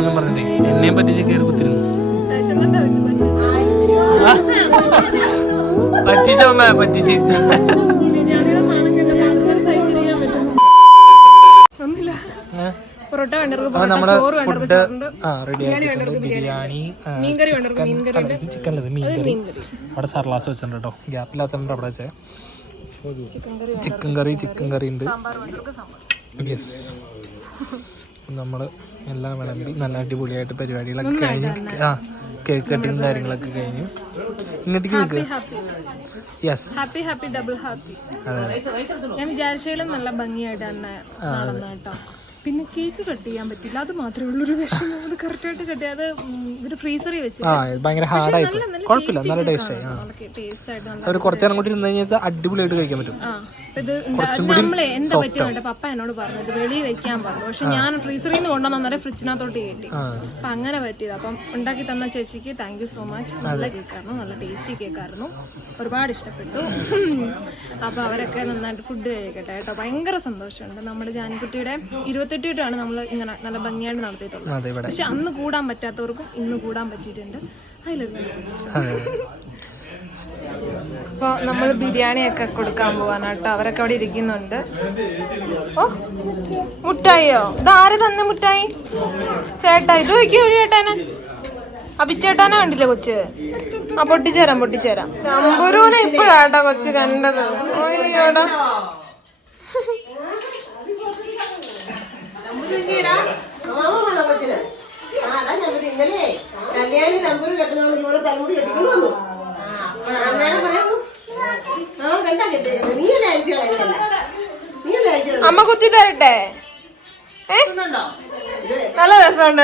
എന്ന് പറഞ്ഞിട്ട്. എന്നെ പറ്റിച്ച് കയറി കുത്തിരുന്നു. പറ്റിച്ചമ്മ പറ്റിച്ച്? പൊറോട്ട ഫുഡ് ആ റെഡി ബിരിയാണി ചിക്കൻ മീൻകറി അവിടെ സർലാസ് വെച്ചിട്ടുണ്ട് കേട്ടോ. ഗ്യാപ്പില്ലാത്തതുകൊണ്ട് അവിടെ വെച്ചേ? Chicken curry chicken curry chicken curry ഉണ്ട്. യെസ് നമ്മൾ എല്ലാം വിളമ്പി നല്ല അടിപൊളിയായിട്ട് പരിപാടികളൊക്കെ കഴിഞ്ഞു. ആ കേക്ക് കട്ടിങ് കാര്യങ്ങളൊക്കെ കഴിഞ്ഞു. ഇങ്ങോട്ട് cake. Yes happy happy double happy ഞാൻ വിചാരിച്ചാലും നല്ല ഭംഗിയായിട്ട് തന്നെ നടന്നു കേട്ടോ. പിന്നെ കേക്ക് കട്ട് ചെയ്യാൻ പറ്റില്ല. അത് മാത്രമേ ഉള്ളൂ. ഒരു വിഷമം അത് കറക്റ്റായിട്ട് കട്ട് ചെയ്യാതെ ഒരു ഫ്രീസറിൽ വെച്ച് ഭയങ്കര ഹാർഡായി നല്ല കുഴപ്പമില്ല. നല്ല ടേസ്റ്റ് ആയി. ആയിട്ട് ഒരു കുറച്ച് കൂടി ഇരുന്ന് കഴിഞ്ഞാൽ അടിപൊളിയായിട്ട് കഴിക്കാൻ പറ്റും. ഇത് നമ്മളെ എന്താ പറ്റിയ പപ്പ എന്നോട് പറഞ്ഞു ഇത് വെളിയിൽ വെക്കാൻ പറഞ്ഞു. പക്ഷെ ഞാൻ ഫ്രീസറിൽ നിന്ന് കൊണ്ടുവന്ന അന്നേരം ഫ്രിഡ്ജിനകത്തോട്ട് കയറ്റി അപ്പൊ അങ്ങനെ പറ്റിയത്. അപ്പം ഉണ്ടാക്കി തന്ന ചേച്ചിക്ക് താങ്ക് യു സോ മച്ച് നല്ല കേക്കായിരുന്നു. നല്ല ടേസ്റ്റി കേക്കായിരുന്നു. ഒരുപാട് ഇഷ്ടപ്പെട്ടു. അപ്പൊ അവരൊക്കെ നന്നായിട്ട് ഫുഡ് കഴിക്കട്ടെ കേട്ടോ. ഭയങ്കര സന്തോഷമുണ്ട്. നമ്മുടെ ജാനിക്കുട്ടിയുടെ ഇരുപത്തെട്ടിട്ടാണ് നമ്മൾ ഇങ്ങനെ നല്ല ഭംഗിയായിട്ട് നടത്തിയിട്ടുള്ളത്. പക്ഷെ അന്ന് കൂടാൻ പറ്റാത്തവർക്കും ഇന്ന് കൂടാൻ പറ്റിയിട്ടുണ്ട്. അതിലൊരു അപ്പോൾ നമ്മൾ ബിരിയാണിയൊക്കെ കൊടുക്കാൻ പോവാണ് കേട്ടോ. അവരൊക്കെ അവിടെ ഇരിക്കുന്നുണ്ട്. ഓ മുട്ടായിയോ? ഇതാര് തന്നെ മുട്ടായി? ചേട്ടാ ഇത് വയ്ക്കൂ ഒരു ചേട്ടാനെ? അഭിച്ചേട്ടാനെ കണ്ടില്ലേ കൊച്ച്? ആ പൊട്ടിച്ചേരാം പൊട്ടിച്ചേരാം. ചമ്പൂരൂനെ ഇപ്പോഴാട്ടോ കൊച്ച് കണ്ടത്. ഓടാ ഇന്നലെ കല്യാണി തമ്പൂര് കെട്ടുന്നവർക്ക് ഇവിടെ തലമുടി കെട്ടിക്കൊണ്ട് വന്നു. അമ്മ കുത്തി തരട്ടെ? നല്ല രസമുണ്ട്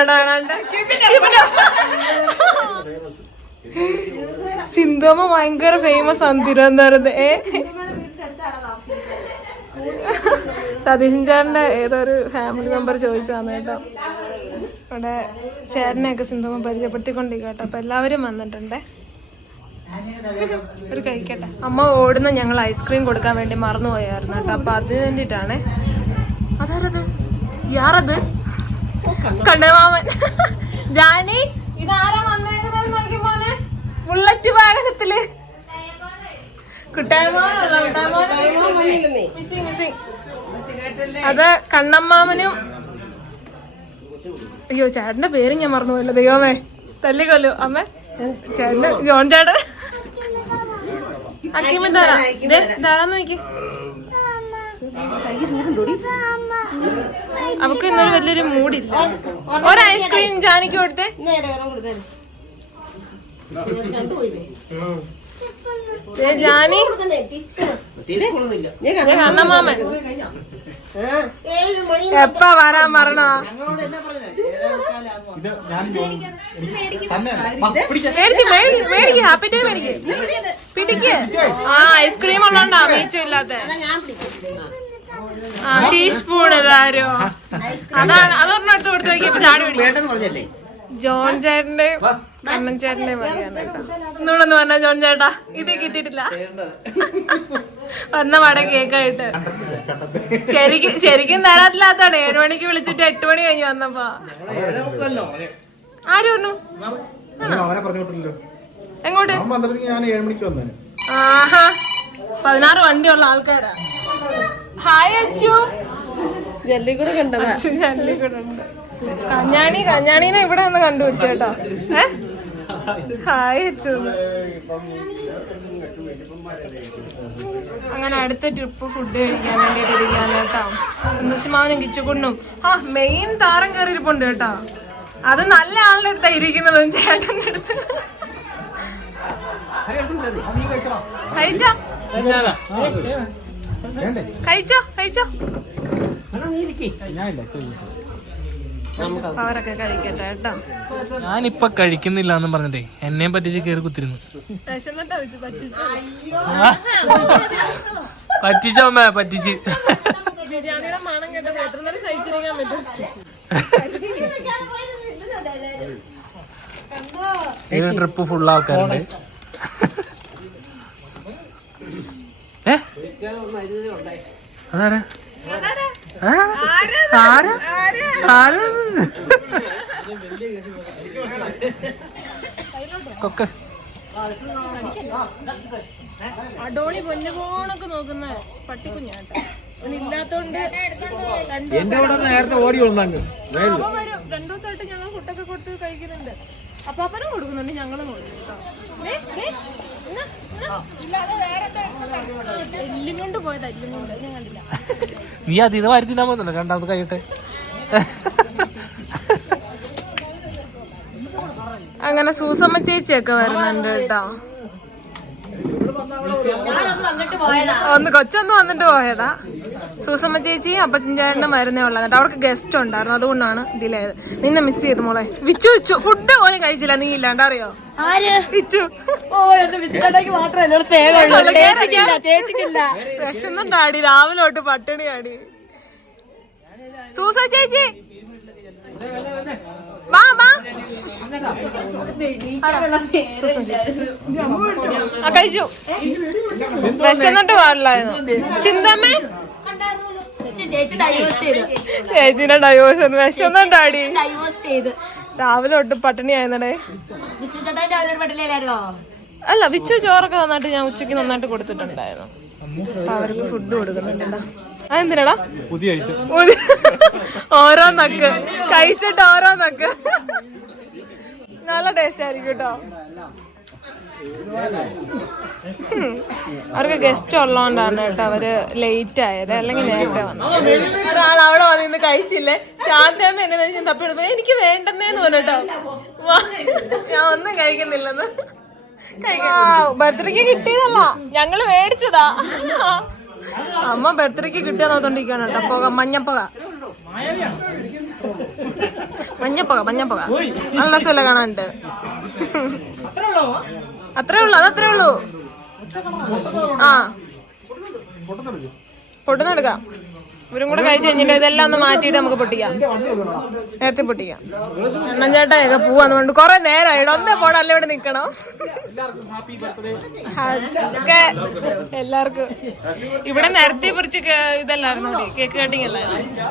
സിന്ധമ്മ ഭയങ്കര ഫേമസ് ആണ് തിരുവനന്തപുരത്ത്. ഏ? സതീശൻ ചേട്ടന്റെ ഏതൊരു ഫാമിലി മെമ്പർ ചോദിച്ചതാണ് കേട്ടോ. ഇവിടെ ചേട്ടനെയൊക്കെ സിന്ധുമ്മ പരിചയപ്പെടുത്തിക്കൊണ്ടിരിക്കുക കേട്ടോ. അപ്പൊ എല്ലാവരും വന്നിട്ടുണ്ടേ. ഒരു കഴിക്കട്ടെ. അമ്മ ഓടുന്ന ഞങ്ങൾ ഐസ്ക്രീം കൊടുക്കാൻ വേണ്ടി മറന്നുപോയായിരുന്നു കേട്ടോ. അപ്പൊ അത് വേണ്ടിട്ടാണ് അതാരത്? യാറത് കണ്ണമാമൻ ജാനി ബുള്ളറ്റ് വാഹനത്തിൽ. അത് കണ്ണമ്മാമനും അയ്യോ ചേട്ടന്റെ പേര് ഞാൻ മറന്നു മറന്നുപോയല്ലോ. ദൈവമേ. തല്ലിക്കൊല്ലു. അമ്മ. ചേട്ടന് ജോൺ ചേട്ടൻ. അക്കിമി ധാരാന്ന് നോക്കി. അവക്ക് ഇന്നൊരു വലിയൊരു മൂടില്ല. ഒരു ഐസ്ക്രീം ജാനിക്ക് കൊടുത്തേ. ജാനി? എപ്പ വരാൻ പറഞ്ഞോ? മേടിച്ച് മേടിക്ക് മേടിക്ക്. Happy day മേടിക്ക്. പിടിക്ക്. ആ ഐസ്ക്രീം ഉള്ളോണ്ടാ മീച്ചം ഇല്ലാത്ത ഞാൻ പിടിക്കും. ആ ടീസ്പൂൺ ഇതാരോ? അതാണ് അതൊന്നും എടുത്ത് കൊടുത്ത് നോക്കിയപ്പോ ചാടി ജോൺ ചേട്ടന്റെ കണ്ണൻ ചേട്ടന്റെ വഴിയാണ് കേട്ടോ. ഒന്നുകൂടെ പറഞ്ഞ ജോൺ ചേട്ടാ ഇത് കിട്ടിയിട്ടില്ല. വന്ന പടം കേക്കായിട്ട്. ശരിക്കും ശരിക്കും തരാത്തില്ലാത്താണ് ഏഴു മണിക്ക് വിളിച്ചിട്ട് എട്ട് മണി കഴിഞ്ഞ് വന്നപ്പോ. ആര് പറഞ്ഞു എങ്ങോട്ട്? ആഹാ. പതിനാറ് വണ്ടിയുള്ള ആൾക്കാരാ. ഹായ് അച്ചു. ജല്ലിക്കൂടെ കൂടെ കണ്ടതാ. അച്ചു ജനലിൽ കൂടെ ഉണ്ട്. കഞ്ഞാണി കഞ്ഞാണീനെ ഇവിടെ ഒന്ന് കണ്ടുപിടിച്ചു കേട്ടോ ഏ? ഹായ് അങ്ങനെ അടുത്ത ട്രിപ്പ് ഫുഡ് കഴിക്കാൻ വേണ്ടിട്ട് ഇരിക്കാണ് കേട്ടോ. കിച്ചുകുണ്ണും. ആ മെയിൻ താരം കയറിയിരിപ്പുണ്ട് കേട്ടോ. അത് നല്ല ആളുടെ അടുത്താ ഇരിക്കുന്നത് ചേട്ടന്റെ അടുത്ത്. കഴിച്ചോ? വേണ്ടേ കഴിച്ചോ? കഴിച്ചോ അവരൊക്കെ കഴിക്കട്ടെ കേട്ടോ. ഞാനിപ്പൊ കഴിക്കുന്നില്ല എന്ന് പറഞ്ഞിട്ടേ എന്നെയും പറ്റിച്ച് കയറി കുത്തിരുന്നു. പറ്റിച്ചമ്മ പറ്റിച്ച് ബിരിയാണിയുടെ മണം കേട്ടോ എത്ര നേരം സഹിച്ചിരിക്കാൻ പറ്റും. ഈ ട്രിപ്പ് ഫുൾ ആക്കാറുണ്ട് ഏ? അതാരാ? ആരാ ആരാ കൊക്ക് അടോണി പൊന്നു പോണൊക്കെ നോക്കുന്ന പട്ടിക്കുഞ്ഞാട്ടോ ഇല്ലാത്തോണ്ട് രണ്ടു എന്റെ കൂടെ നേരത്തെ ഓടി വന്നു രണ്ടു ദിവസമായിട്ട് ഞങ്ങൾ ഫുഡൊക്കെ കൊടുത്ത് കഴിക്കുന്നുണ്ട്. അപ്പൊ അപ്പനും കൊടുക്കുന്നുണ്ട് ഞങ്ങളും കൊടുക്കും നീ അത് വാരി തിന്നാൻ പോകുന്നുണ്ടോ രണ്ടാമത് കഴിയട്ടെ. അങ്ങനെ സൂസമ്മ ചേച്ചിയൊക്കെ വരുന്നുണ്ട് കേട്ടോ. ഒന്ന് കൊച്ചൊന്ന് വന്നിട്ട് പോയതാ. സൂസമ്മ ചേച്ചി അപ്പച്ചിഞ്ചായന്റെ മരുന്നേ ഉള്ളത് കേട്ടോ അവർക്ക് ഗസ്റ്റ് ഉണ്ടായിരുന്നു. അതുകൊണ്ടാണ് ഡിലേ ആയത് നിന്നെ മിസ് ചെയ്തു മോളെ. വിച്ചു വിച്ചു. ഫുഡ് പോലും കഴിച്ചില്ല. നീ ഇല്ലാണ്ട് അറിയോ? വിച്ചു. വിശന്നുണ്ടാടി രാവിലെ തൊട്ട് പട്ടിണിയാടി സൂസ ചേച്ചി. വാ വാ. ആ കഴിച്ചു. വിശന്നിട്ട് പാടില്ലായിരുന്നു. ചിന്തമ്മേ. ചേച്ചിന്റെ ഡൈവോഴ്സ് വിശന്നുണ്ടാടി രാവിലെ തൊട്ട് പട്ടിണി ആയിരുന്നടേ. അല്ല വിച്ചു ചോറൊക്കെ നന്നായിട്ട് ഞാൻ ഉച്ചയ്ക്ക് നന്നായിട്ട് കൊടുത്തിട്ടുണ്ടായിരുന്നു. അവർക്ക് ഫുഡ് കൊടുക്കുന്നുണ്ടല്ലോ. അതെന്തിനാടാ പുതിയ നക്ക് കഴിച്ചിട്ട് ഓരോ നക്ക് നല്ല ടേസ്റ്റ് ആയിരിക്കും കേട്ടോ. അവർക്ക് ഗസ്റ്റ് ഉള്ളതുകൊണ്ടാണ് കേട്ടോ അവർ ലേറ്റ് ആയത്. അല്ലെങ്കിൽ നേരത്തെ വന്നു ഒരാൾ അവിടെ വന്നിന്ന് കഴിച്ചില്ലേ? ശാന്തമ്മ എന്നെ തപ്പിടുമ്പോ എനിക്ക് വേണ്ടെന്നേന്ന് പറഞ്ഞിട്ടോ വാ, ഞാൻ ഒന്നും കഴിക്കുന്നില്ലെന്ന്. ബർത്ത്ഡേക്ക് കിട്ടിയതല്ല. ഞങ്ങൾ മേടിച്ചതാ. അമ്മ ബർത്ത്ഡേക്ക് കിട്ടിയ നോത്തോണ്ടിരിക്കാണ് കേട്ടോ. പുക മഞ്ഞപ്പുക. മഞ്ഞപ്പുക മഞ്ഞപ്പുക. നല്ല രസമല്ല കാണാനുണ്ട്. അത്രേ ഉള്ളു അതത്രേ ഉള്ളൂ. ആ. പൊട്ടുന്നെടുക്കാം ഇവരും കൂടെ കഴിച്ചു കഴിഞ്ഞിട്ട് ഇതെല്ലാം ഒന്ന് മാറ്റിയിട്ട് നമുക്ക് പൊട്ടിക്കാം. നേരത്തെ പൊട്ടിക്കാം. എണ്ണം ചേട്ടായൊക്കെ പോവാന്ന് കൊണ്ട് കൊറേ നേരമായി ഒന്നേ പോടാ അല്ലേ ഇവിടെ നിക്കണം എല്ലാവർക്കും. ഇവിടെ നേരത്തെ പറിച്ച് ഇതല്ലായിരുന്നു? കേക്ക് കട്ടിങ് അല്ലായിരുന്നു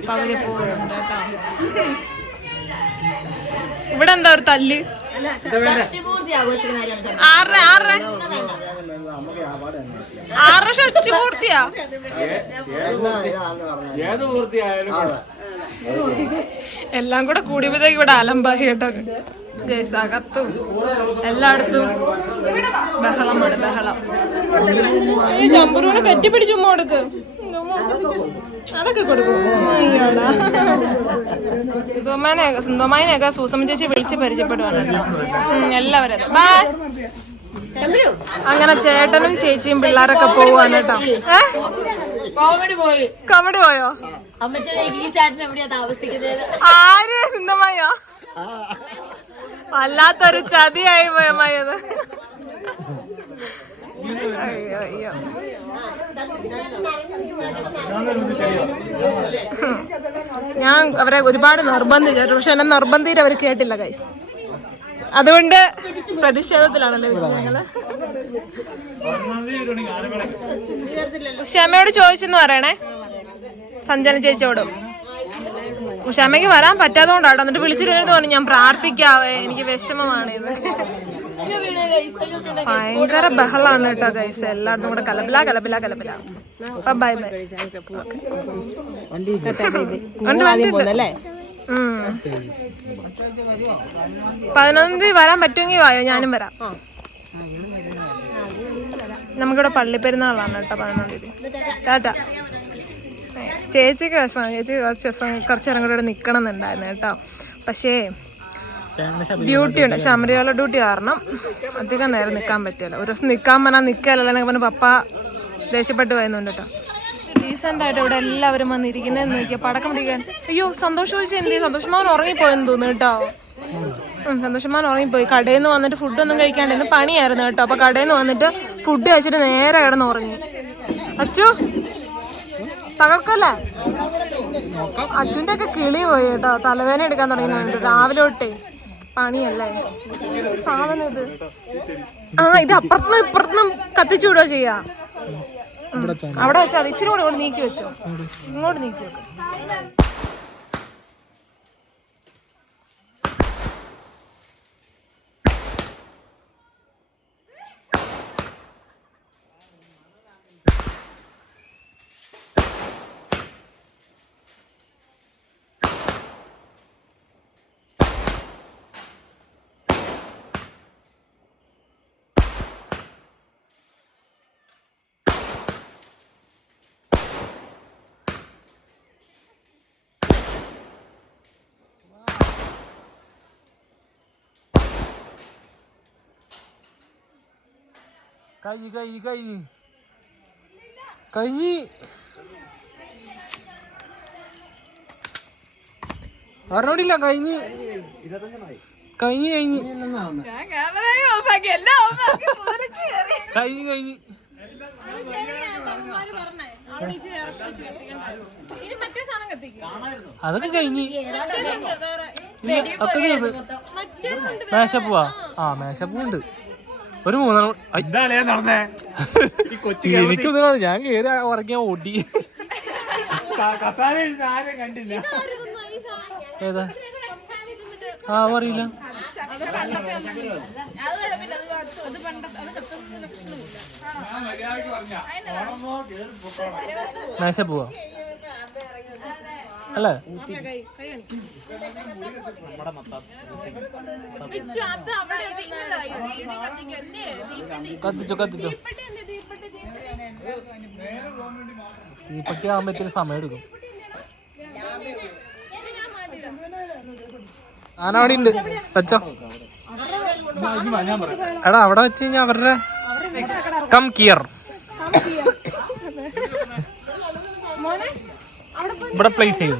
അപ്പൊ അവർ പോകുന്നുണ്ട് കേട്ടോ. ഇവിടെ എന്താ ഒരു തല്ല്? ആറ് ഷഷ്ടി പൂർത്തിയാ? എല്ലാം കൂടെ കൂടിയപ്പോഴത്തേക്ക് ഇവിടെ അലമ്പായി കേട്ടോ. ഗൈസാകത്തും എല്ലായിടത്തും ബഹളമാണ് ബഹളം. ഈ ജമ്പറൂനെ കെട്ടിപ്പിടിച്ചു കൊടുക്ക്. അതൊക്കെ കൊടുക്കും. സുധോമാനെയൊക്കെ സുധോമാനെയൊക്കെ സൂസമ്മ ചേച്ചി വിളിച്ച് പരിചയപ്പെടുവാണ് എല്ലാവരും. ബൈ. അങ്ങനെ ചേട്ടനും ചേച്ചിയും പിള്ളേരൊക്കെ പോവാണ് കേട്ടോ. കോമഡി പോയി. കോമഡി പോയോ? ആര്? സ്വന്തമായോ വല്ലാത്തൊരു ചതിയായി പോയമായത് ഞാൻ അവരെ ഒരുപാട് നിർബന്ധിച്ചു പക്ഷെ എന്നെ നിർബന്ധിയിൽ അവർ കേട്ടില്ല കൈസ് അതുകൊണ്ട് പ്രതിഷേധത്തിലാണല്ലോ ഞങ്ങൾ. ചോദിച്ചെന്ന് പറയണേ. സഞ്ജന ചേച്ചിയോടും. ഉഷാമ്മയ്ക്ക് വരാൻ പറ്റാത്തതുകൊണ്ടാണ് എന്നിട്ട് വിളിച്ചിരുന്നത് പറഞ്ഞു ഞാൻ പ്രാർത്ഥിക്കാവേ. എനിക്ക് വിഷമമാണ് ഇത്. ഭയങ്കര ബഹളാണ് കേട്ടോ ഗൈസ് എല്ലായിടത്തും കൂടെ കലപില കലപില കലപില. അപ്പൊ ബൈ ബൈ. പതിനൊന്നാം തീയതി വരാൻ പറ്റുമെങ്കിൽ വായോ? ഞാനും വരാം. നമുക്കിവിടെ പള്ളിപ്പെരുന്നാളാണ് കേട്ടോ പതിനൊന്നാം തീയതി. ടാറ്റ. ചേച്ചിക്ക് വിഷമമാണ്. ചേച്ചി കുറച്ച് ദിവസം കുറച്ച് നേരം കൂടെ ഇവിടെ നിൽക്കണം എന്നുണ്ടായിരുന്നു കേട്ടോ. പക്ഷേ ഡ്യൂട്ടി ഉണ്ട്. ശബരിമല ഡ്യൂട്ടി കാരണം അധികം നേരം നിൽക്കാൻ പറ്റില്ല. ഒരു ദിവസം നിൽക്കാൻ പറഞ്ഞാൽ നിൽക്കാനല്ല പറഞ്ഞ് പപ്പ ദേഷ്യപ്പെട്ട് വരുന്നുണ്ട് കേട്ടോ റീസെന്റ് ആയിട്ട് ഇവിടെ എല്ലാവരും വന്നിരിക്കുന്നതെന്ന് നോക്കിയാൽ പടക്കം പിടിക്കാൻ. അയ്യോ സന്തോഷം ചോദിച്ചാൽ എന്ത് സന്തോഷമാവൻ ഉറങ്ങിപ്പോയെന്ന് തോന്നുന്നു കേട്ടോ സന്തോഷമാൻ ഉറങ്ങിപ്പോയി. കടയിൽ നിന്ന് വന്നിട്ട് ഫുഡൊന്നും കഴിക്കാണ്ട് ഇന്ന് പണിയായിരുന്നു കേട്ടോ അപ്പൊ കടയിൽ നിന്ന് വന്നിട്ട് ഫുഡ് കഴിച്ചിട്ട് നേരെ കിടന്ന് ഉറങ്ങി അച്ചു തകർക്കല്ലേ? അച്ഛന്റെ ഒക്കെ കിളി പോയി കേട്ടോ തലവേദന എടുക്കാൻ തുടങ്ങി രാവിലെ തൊട്ടേ. പണിയല്ലേ? സാധനം ഇത് ആ ഇത് അപ്പുറത്തും ഇപ്പുറത്തുനിന്നും കത്തിച്ചു വിടുക ചെയ്യാ? അവിടെ വെച്ചാൽ ഇച്ചിരി കൂടെ നീക്കി വെച്ചോ. ഇങ്ങോട്ട് നീക്കി വെക്കും. കഴിഞ്ഞ് കൈ കൈ കൈ പറഞ്ഞോടില്ല കഴിഞ്ഞ് കഴിഞ്ഞ്. കഴിഞ്ഞ് കഴിഞ്ഞ്. കഴിഞ്ഞ് അതൊക്കെ കഴിഞ്ഞ്. ഒക്കെ മേശപ്പൂവാ? ആ മേശപ്പൂണ്ട് ഒരു കൊച്ചു എനിക്കൊന്നും. ഞാൻ കേറി ഉറങ്ങിയ ഓടി. കണ്ടില്ല. ഏതാ? ആ അറിയില്ല. നൈസ പോവാ. അല്ലേ? കത്തിച്ചോ കത്തിച്ചോ. തീപ്പട്ടി ഇത്തിരി സമയം എടുക്കും. ആനവിടെ ഉണ്ട്. വെച്ചോ. എടാ അവിടെ വെച്ച് കഴിഞ്ഞാ അവരുടെ കം കിയർ. ഇവിടെ പ്ലേസ് ചെയ്തു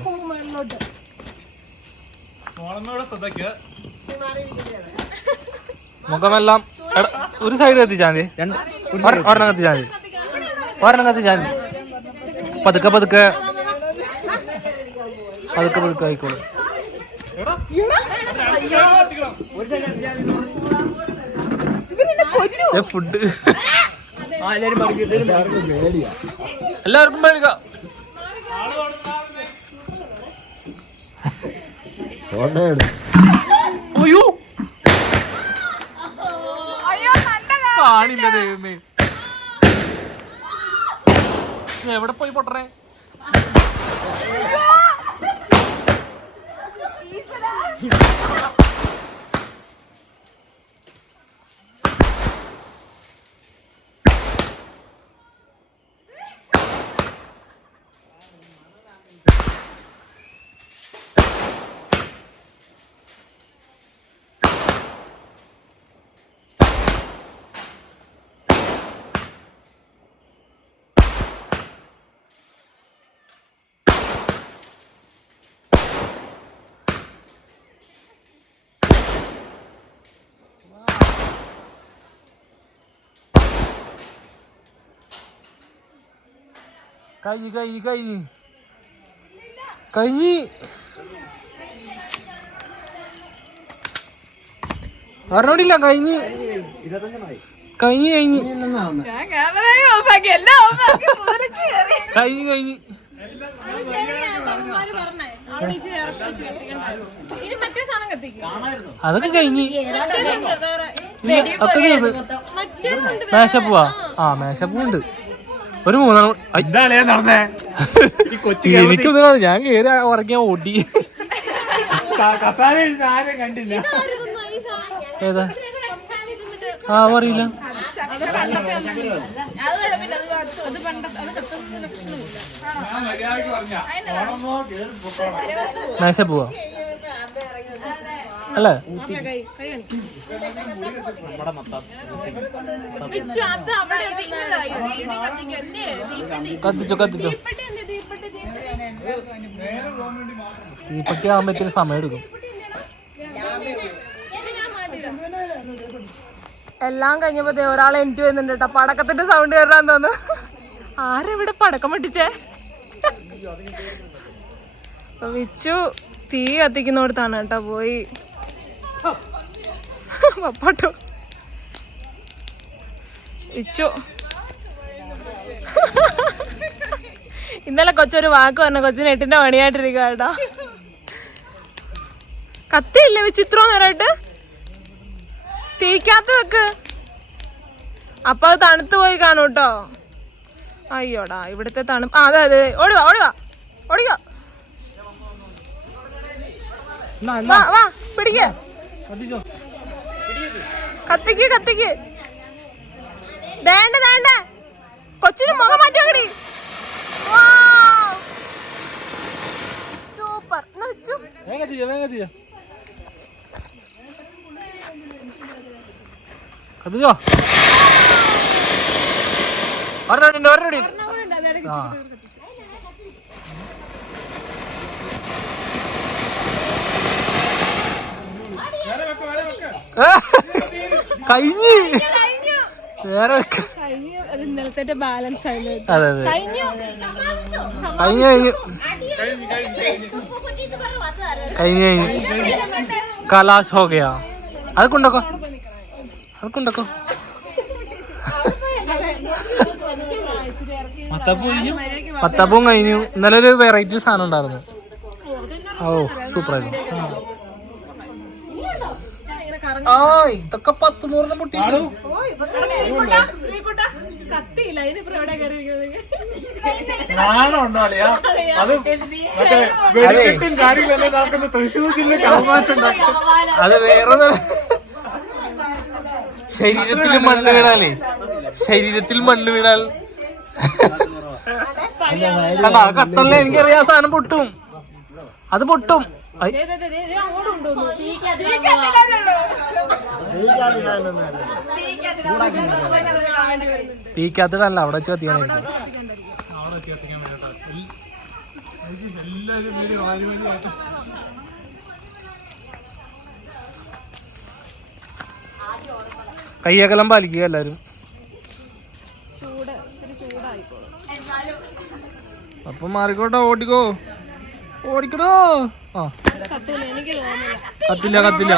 മുഖമെല്ലാം ഒരു സൈഡ് കത്തിച്ചാൽ മതി. ഒരെ- ഒരെണ്ണം കത്തിച്ചാൽ മതി. ഒരെണ്ണം കത്തിച്ചാൽ മതി. പതുക്കെ പതുക്കെ. പതുക്കെ പതുക്കെ ആയിക്കോളൂ. ഫുഡ് എല്ലാവർക്കും എല്ലാരും എല്ലാവർക്കും അയ്യോ. കാണില്ല ദൈവമേ. എവിടെ പോയി പൊട്ടറേ? കഴിഞ്ഞ് കൈ കൈ കൈ പറഞ്ഞോടില്ല കഴിഞ്ഞ് കഴിഞ്ഞ്. കഴിഞ്ഞ് കഴിഞ്ഞ്. കഴിഞ്ഞ് അതൊക്കെ കഴിഞ്ഞ്. ഒക്കെ മേശപ്പൂവാ? ആ മേശപ്പൂണ്ട് ഒരു കൊച്ചു എനിക്കൊന്നും ഞാൻ കേറി ഉറങ്ങിയ ഓടി. ഏതാ? ആ അറിയില്ല. പോവാ. അല്ലേ? കത്തിച്ചോ കത്തിച്ചോ. തീപ്പട്ടി ആകുമ്പത്തിന് സമയം എടുക്കും. എല്ലാം കഴിഞ്ഞപ്പോ ദേ ഒരാളെ എനിക്ക് വരുന്നുണ്ട് കേട്ടോ. പടക്കത്തിന്റെ സൗണ്ട് കയറാൻ തോന്നുന്നു. ആരെവിടെ പടക്കം പൊട്ടിച്ചേ? വിച്ചു തീ കത്തിക്കുന്നോടത്താണ് കേട്ടോ പോയി. പപ്പാട്ടോ ഇച്ചു. ഇന്നലെ കൊച്ചൊരു വാക്ക് പറഞ്ഞു കൊച്ചിന് എട്ടിന്റെ പണിയായിട്ടിരിക്കുക കേട്ടോ. കത്തിയില്ലേ വിചിത്രോ നേരായിട്ട്? തീക്കകത്ത് വെക്ക്. അപ്പൊ അത് തണുത്ത് പോയി കാണും കേട്ടോ. അയ്യോടാ ഇവിടുത്തെ തണുപ്പ്. ആ അതെ അതെ ഓടുക ഓടുക ഓടിക്കോ. വാ വാ പിടിക്ക. കത്തിക്ക് കത്തിക്ക്. വേണ്ട വേണ്ട. കൊച്ചിന് മുഖം മാറ്റി സൂപ്പർ. കത്തിച്ചോ. ഒരെണ്ണം ഒരെണ്ണം ആ ഏ, കഴിഞ്ഞ്. വേറെ. ഇന്നലത്തെ ബാലൻസ് അതെ അതെ. കഴിഞ്ഞു. കഴിഞ്ഞു കഴിഞ്ഞു. കഴിഞ്ഞു കലാശ് ഹോ ഗയാ അത് കൊണ്ടോക്കോ അത്. കൊണ്ടോക്കോ പത്തപ്പവും കഴിഞ്ഞു. ഇന്നലെ ഒരു വെറൈറ്റി സാധനം ഉണ്ടായിരുന്നു. ഓ സൂപ്പർ ആയിരുന്നു ആ ഇതൊക്കെ പത്ത് നൂറിന് കത്തിയില്ല. എവിടെ അളിയാ? അത് മറ്റേ വെടിക്കെട്ടും കാര്യങ്ങളെല്ലാം നടക്കുന്ന തൃശ്ശൂർ ജില്ലക്ക് അവമാനമുണ്ടാക്കും അത് വേറെ ശരീരത്തിൽ മണ്ണ് വീണാലേ. ശരീരത്തിൽ മണ്ണ് വീണാൽ. കണ്ടാ കത്തല്ലേ എനിക്കറിയാം സാധനം പൊട്ടും. അത് പൊട്ടും. ഐ, തീക്കകത്തിടല്ല അവിടെ വെച്ച്. കയ്യകലം പാലിക്കുക എല്ലാരും അപ്പൊ മാറിക്കോട്ടെ ഓടിക്കോ. ഓടിക്കണോ ആ. കത്തില്ല കത്തില്ല.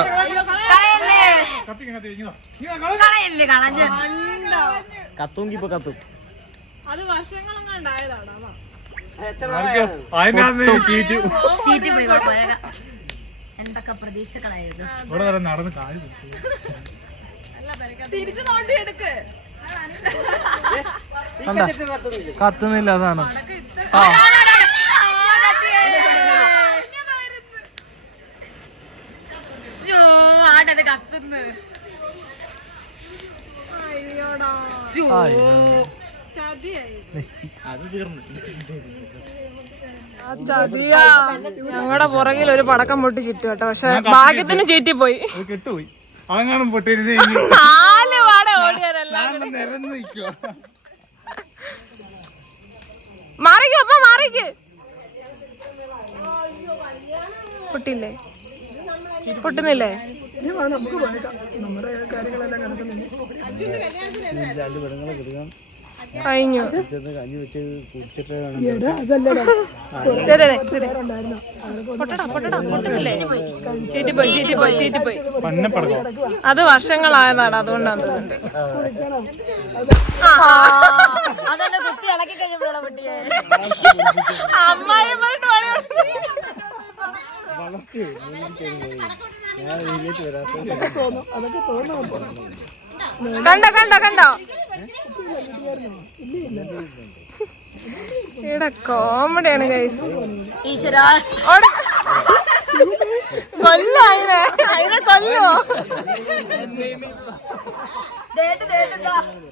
കത്തുങ്കി ഇപ്പൊ കത്തും. അത് വർഷങ്ങളെങ്ങാണ്ടായതാണോ എന്തൊക്കെ പ്രതീക്ഷകളായിരുന്നു. കത്തുന്നില്ല സാധനം ആ. ആടത് കത്തുന്നത്. നശിച്ച്. ഞങ്ങളുടെ പുറകിൽ ഒരു പടക്കം പൊട്ടി ചുറ്റും കേട്ടോ. പക്ഷെ ഭാഗ്യത്തിന് ചീറ്റിപ്പോയി. പോയി കെട്ടുപോയി. അങ്ങനെ പൊട്ടിരുന്നേ നാല് പാട ഓടിയാരല്ല നിരന്ന് നിൽക്കുക മാറിക്ക് അപ്പൊ മാറിക്ക്. പൊട്ടില്ലേ? പൊട്ടുന്നില്ലേ? കഴിഞ്ഞു. ചീറ്റിപ്പോയി ചീറ്റിപ്പോയി ചീറ്റിപ്പോയി പന്നപ്പടക്കം അത് വർഷങ്ങളായതാണ് അതുകൊണ്ടാണ് അമ്മായി പറഞ്ഞു പണി കണ്ടോ കണ്ടോ കണ്ടോ? ഇവിടെ കോമഡിയാണ് ഗൈസ് ഈശ്വര. കൊല്ലോ അതിനെ അതിനെ കൊല്ലോ.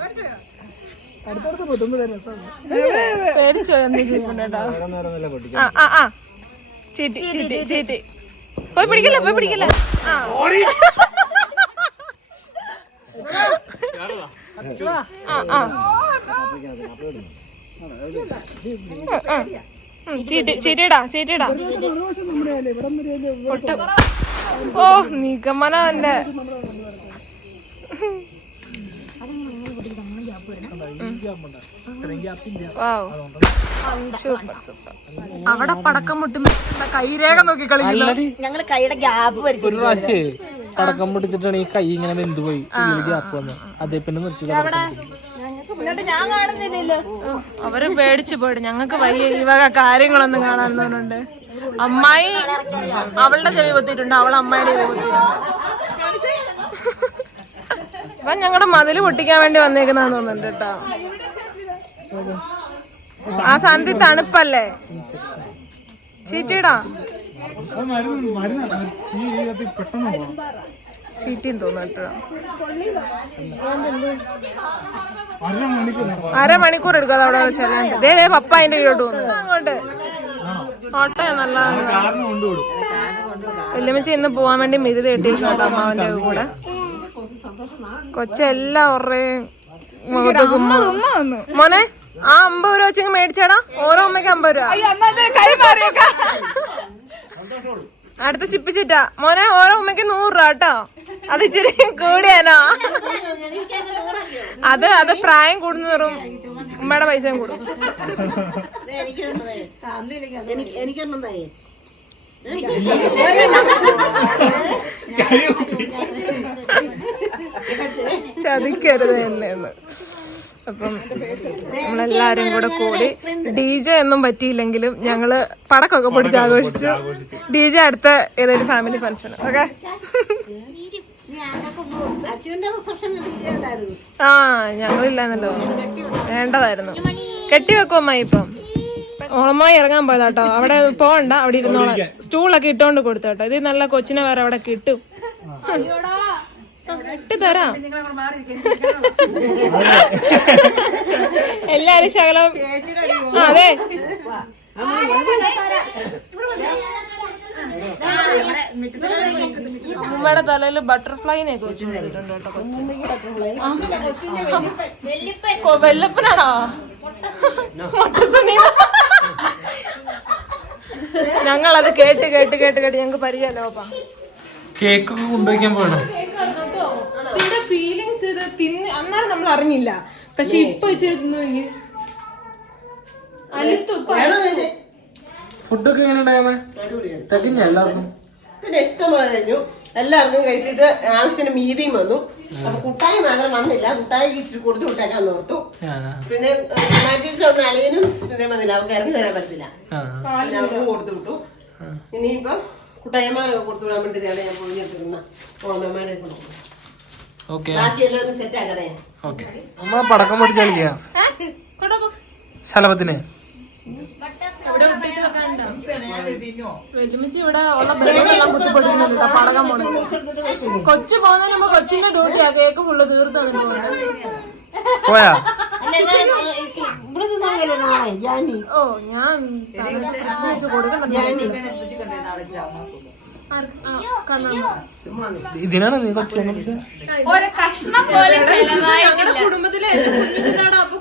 ആ. പേടിച്ചോ ആ ആ ആ. ചീറ്റി ചീറ്റി ചീറ്റി പോയി പിടിക്കില്ല പോയി പിടിക്കില്ല. ആ. ആ ആ. ചീറ്റിടാ ചീറ്റിടാ പൊട്ട്. ഓ നിഗമനം എന്റെ സൂപ്പർ സൂപ്പർ അവിടെ പടക്കം മുട്ടുമ്പോ കൈരേഖ നോക്കി കളിക്കുന്നു. ഞങ്ങൾ കൈയുടെ ഗ്യാപ്പ് ഒരു പ്രാവശ്യേ പടക്കം മുട്ടിച്ചിട്ടാണ് ഈ കൈ ഇങ്ങനെ വെന്ത് പോയി. ഗ്യാപ്പ് വന്നു. അതേ പിന്നെ നിർത്തി അവർ പേടിച്ചു പോയിട്ട് ഞങ്ങൾക്ക് വലിയ ഈ വക കാര്യങ്ങളൊന്നും കാണാൻ തോന്നുന്നുണ്ട്. അമ്മായി അവളുടെ ചെവി പൊത്തിയിട്ടുണ്ട് അവൾ അമ്മായിയുടെ ചെവി പൊത്തിയിട്ടുണ്ട് അപ്പൊ ഞങ്ങളുടെ മതിൽ പൊട്ടിക്കാൻ വേണ്ടി വന്നേക്കുന്നാന്ന് തോന്നുന്നുണ്ട് കേട്ടോ. ആ സാധനത്തിൽ തണുപ്പല്ലേ? ചീറ്റിടാ അര മണിക്കൂർ അരമണിക്കൂർ എടുക്കും അത് അവിടെ ചെല്ലാണ്ട് ദേ ദേ പപ്പ അതിന്റെ കീഴോട്ട് അങ്ങോട്ട്. ഓട്ടെ നല്ല വെല്ലുമിച്ച് ഇന്ന് പോവാൻ വേണ്ടി മിരുത കെട്ടിയിരിക്കട്ടോ അമ്മാവന്റെ കൂടെ. കൊച്ചെല്ലാവരുടെ ഒറേ. മോനെ? ആ അമ്പത് രൂപ വെച്ചെങ്കിൽ മേടിച്ചാടാ. ഓരോ അമ്മയ്ക്ക് അമ്പത് രൂപ. അടുത്ത ചിപ്പിച്ചിട്ടാ. മോനെ ഓരോ അമ്മയ്ക്ക് നൂറ് രൂപ കേട്ടോ. അത് ഇച്ചിരി കൂടിയാനോ. അത് അത് പ്രായം കൂടുന്നതും ഉമ്മയുടെ പൈസയും കൂടും. എനിക്കൊന്നും ചതിക്കരുത് എന്നെന്ന് അപ്പം നമ്മളെല്ലാരും കൂടെ കൂടി ഡി ജെ ഒന്നും പറ്റിയില്ലെങ്കിലും ഞങ്ങൾ പടക്കൊക്കെ പൊടിച്ച് ആഘോഷിച്ചു. ഡി ജെ അടുത്ത ഏതൊരു ഫാമിലി ഫംഗ്ഷൻ ഓക്കെ ആ ഞങ്ങളില്ലാന്നല്ലോ വേണ്ടതായിരുന്നു. കെട്ടി വെക്കും അമ്മായി ഇപ്പം. ഓളമായി ഇറങ്ങാൻ പോയതാട്ടോ. അവിടെ പോകണ്ട അവിടെ ഇരുന്നോളാം സ്റ്റൂളൊക്കെ ഇട്ടോണ്ട് കൊടുത്തോട്ടോ ഇത് നല്ല കൊച്ചിനെ വേറെ അവിടെ കിട്ടും. ഇട്ട് തരാം. എല്ലാരും ശകലം ആ, അതെ. അമ്മയുടെ തലയിൽ ബട്ടർഫ്ലൈനെ ഒക്കെ വെച്ച് കൊടുത്തിട്ടുണ്ട് കേട്ടോ കൊച്ചിന് കൊ- വെല്ലപ്പനാണോ? ഞങ്ങളത് കേട്ട് കേട്ട് കേട്ട് കേട്ട് ഞങ്ങക്ക് പരിചയമല്ലോ പാപ്പാ. കേക്ക് ഒക്കെ കൊണ്ടുവയ്ക്കാൻ പോകണം തിന്ന് അന്നേരം നമ്മൾ അറിഞ്ഞില്ല. പക്ഷെ ഇപ്പൊ അലുത്തു ഫുഡൊക്കെ എങ്ങനെ ഉണ്ടായമേ തികഞ്ഞ എല്ലാവർക്കും. പിന്നെ ഇഷ്ടംപോലെ കഴിഞ്ഞു. എല്ലാവർക്കും കഴിച്ചിട്ട് ആവശ്യത്തിന് മീതിയും വന്നു. അപ്പൊ കുട്ടായി മാത്രം വന്നില്ല. കുട്ടായി ഇച്ചിരി കൊടുത്തു വിട്ടേക്കാൻ ഓർത്തു. പിന്നെ ചേച്ചിയുടെ അളിയനും ഇതേമതില്ല അവർക്ക് ഇറങ്ങി വരാൻ പറ്റില്ല പിന്നെ അവർക്ക് കൊടുത്തു വിട്ടു. ഇനിയിപ്പം കുട്ടായിമാരൊക്കെ കൊടുത്തു വിടാൻ വേണ്ടി ഞാൻ പോയി ഓർമ്മമാരെ കൊടുക്കും ഓക്കെ. നമ്മ പടക്കം പൊട്ടിച്ച് കളിക്കാം ശലഭത്തിന് കൊച്ചു പോകുന്നതിന് മുമ്പ് കൊച്ചിന്റെ ഡ്യൂട്ടിയാ കേക്ക് ഫുള്ള് തീർത്തു പോയാ? ഓ ഞാൻ തലയിൽ ഇതിനാണ് നീ കൊച്ചു കുടുംബത്തിലെ കുഞ്ഞിനാണോ അപ്പൊ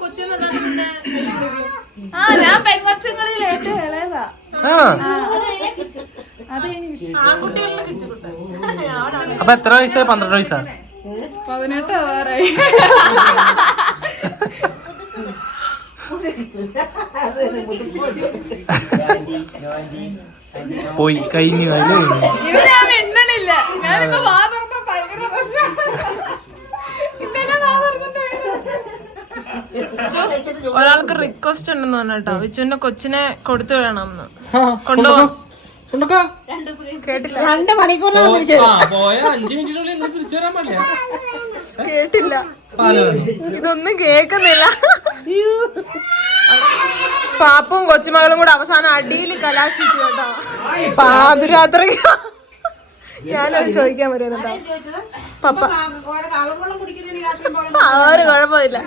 ആ ഞാൻ ഏറ്റവും ഇളയതാ. അപ്പൊ എത്ര വയസ്സായി? പന്ത്രണ്ട് വയസ്സാ? പതിനെട്ട് ആവാറായി. പോയി കഴിഞ്ഞു അല്ലേ ഒരാൾക്ക് റിക്വസ്റ്റ് ഉണ്ടെന്ന് പറഞ്ഞാട്ടോ. വിച്ചുവിന്റെ കൊച്ചിനെ കൊടുത്തു വേണം കൊണ്ടുപോ കൊണ്ടുപോ കേട്ടില്ല. രണ്ട് മണിക്കൂർ ആ പോയ അഞ്ചു മിനിറ്റിനുള്ളിൽ ഇങ്ങോട്ട് തിരിച്ചു വരാൻ പാടില്ല? കേട്ടില്ല. ഇതൊന്നും കേക്കുന്നില്ല പാപ്പും കൊച്ചുമകളും കൂടെ അവസാനം അടിയിൽ കലാശിച്ചു കേട്ടോ. പാതിരാത്രി. ഞാനത് ചോദിക്കാൻ വരുന്നുണ്ടോ പപ്പ. ഒരു കുഴപ്പമില്ല.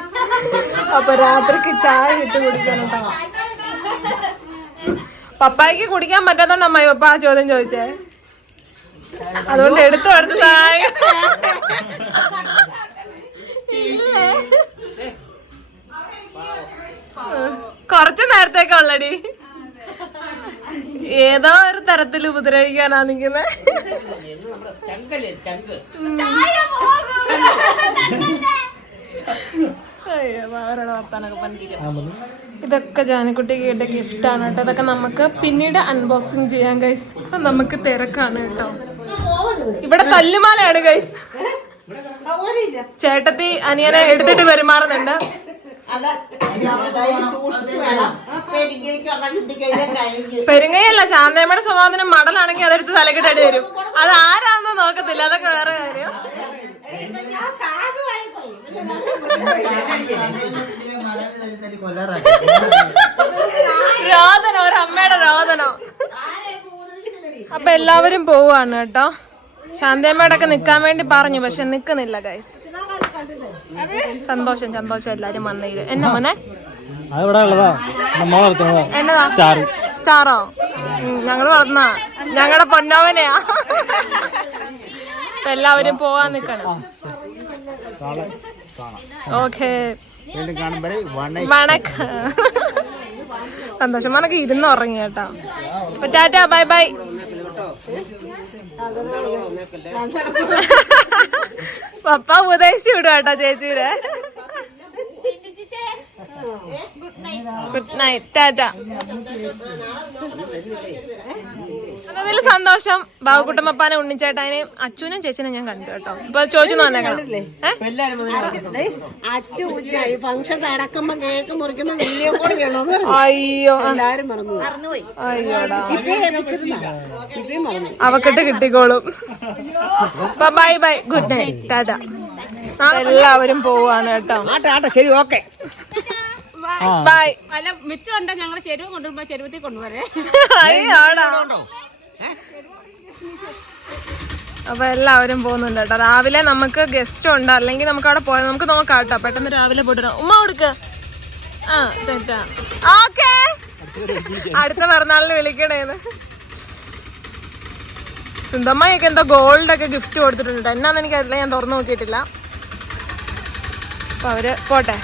അപ്പൊ രാത്രിക്ക് ചായ ഇട്ട് കുടിക്കാനുണ്ടോ പപ്പായ്ക്ക് കുടിക്കാൻ പറ്റാത്തോണ്ട് അമ്മായി പപ്പ ആ ചോദ്യം ചോദിച്ചേ. അതുകൊണ്ട് എടുത്തു എടുത്ത് ചായ. ഇല്ലേ. കൊറച്ചു നേരത്തേക്ക് ഉള്ളടി. ഏതോ ഒരു തരത്തിൽ ഉപദ്രവിക്കാനാ നിക്കുന്നെ. അയ്യോ അവരോട് വർത്താനൊക്കെ പറഞ്ഞിരിക്കും ഇതൊക്കെ ജാനക്കുട്ടിക്ക് കിട്ടിയ ഗിഫ്റ്റ് ആണ് കേട്ടോ. ഇതൊക്കെ നമുക്ക് പിന്നീട് അൺബോക്സിങ് ചെയ്യാൻ ഗൈസ് നമുക്ക് തിരക്കാണ് കേട്ടോ. ഇവിടെ തല്ലുമാലയാണ് ഗൈസ് ചേട്ടത്തി അനിയനെ എടുത്തിട്ട് പെരുമാറുന്നുണ്ട്. പെരുങ്ങയല്ല ശാന്തമ്മയുടെ സ്വഭാവത്തിന് മടലാണെങ്കിൽ അതെടുത്ത് തലക്കെട്ടടി വരും. അത് ആരാണെന്ന് നോക്കത്തില്ല അതൊക്കെ വേറെ കാര്യം. രോദനം ഒരു അമ്മയുടെ രോദനം അപ്പൊ എല്ലാവരും പോവാണ് കേട്ടോ. ശാന്തമ്മയുടെ ഒക്കെ നിക്കാൻ വേണ്ടി പറഞ്ഞു പക്ഷെ നിക്കുന്നില്ല ഗൈസ് സന്തോഷം സന്തോഷം എല്ലാരും വന്നതിൽ എന്നാ മോനെ? സ്റ്റാറോ? ഉം, ഞങ്ങൾ വളർന്ന. ഞങ്ങളുടെ പൊന്നോവനെയാ. എല്ലാവരും പോവാൻ നിക്കണം. ഓക്കേ. വണക്കം. സന്തോഷം. മനക്ക് ഇരുന്ന് ഉറങ്ങി കേട്ടോ. അപ്പൊ ടാറ്റ ബൈ ബൈ. പപ്പ ഉപദേശിച്ചു വിടും കേട്ടോ ചേച്ചിയുടെ ഗുഡ് നൈറ്റ് ടാറ്റ. അതിൽ സന്തോഷം. ബാബുക്കുട്ടമ്മപ്പാനെ ഉണ്ണിച്ചേട്ടാനെയും അച്ഛനും ചേച്ചിനെ ഞാൻ കണ്ടു കേട്ടോ. ഇപ്പൊ ചോദിച്ചു ഈ ഫംഗ്ഷൻ നടക്കുമ്പോ കേക്ക് മുറിക്കുമ്പോ വീഡിയോ അയ്യോ എല്ലാരും മറന്നു അയ്യോ അവക്കിട്ട് കിട്ടിക്കോളും. Bye bye good night tata. എല്ലാവരും പോവാണ് കേട്ടോ. ശരി ഓക്കെ. ബൈ അല്ല മിച്ചം ഉണ്ടോ? ഞങ്ങളെ ചെരുവ് കൊണ്ടുവരുമ്പോ ചെരുവത്തിൽ കൊണ്ടുവരേ. അപ്പൊ എല്ലാവരും പോകുന്നുണ്ട് കേട്ടോ. രാവിലെ നമുക്ക് ഗസ്റ്റ് ഉണ്ട്. അല്ലെങ്കിൽ നമുക്ക് അവിടെ പോയാൽ നമുക്ക് നോക്കാം കേട്ടോ. പെട്ടെന്ന് രാവിലെ പോയിട്ട് ഉമ്മ കൊടുക്ക. ആ അടുത്ത പിറന്നാളിന് വിളിക്കണേന്ന് സുന്തമ്മയൊക്കെ എന്തോ ഗോൾഡ് ഒക്കെ ഗിഫ്റ്റ് കൊടുത്തിട്ടുണ്ട് എന്നാന്ന് എനിക്കറിയില്ല. ഞാൻ തുറന്നു നോക്കിയിട്ടില്ല. അപ്പൊ അവർ പോട്ടെ.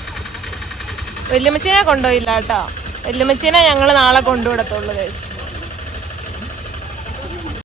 വല്യമ്മച്ചീനെ കൊണ്ടുപോയില്ല കേട്ടോ. വല്യമ്മച്ചീനെ ഞങ്ങൾ നാളെ കൊണ്ടുവിടത്തുള്ളൂ.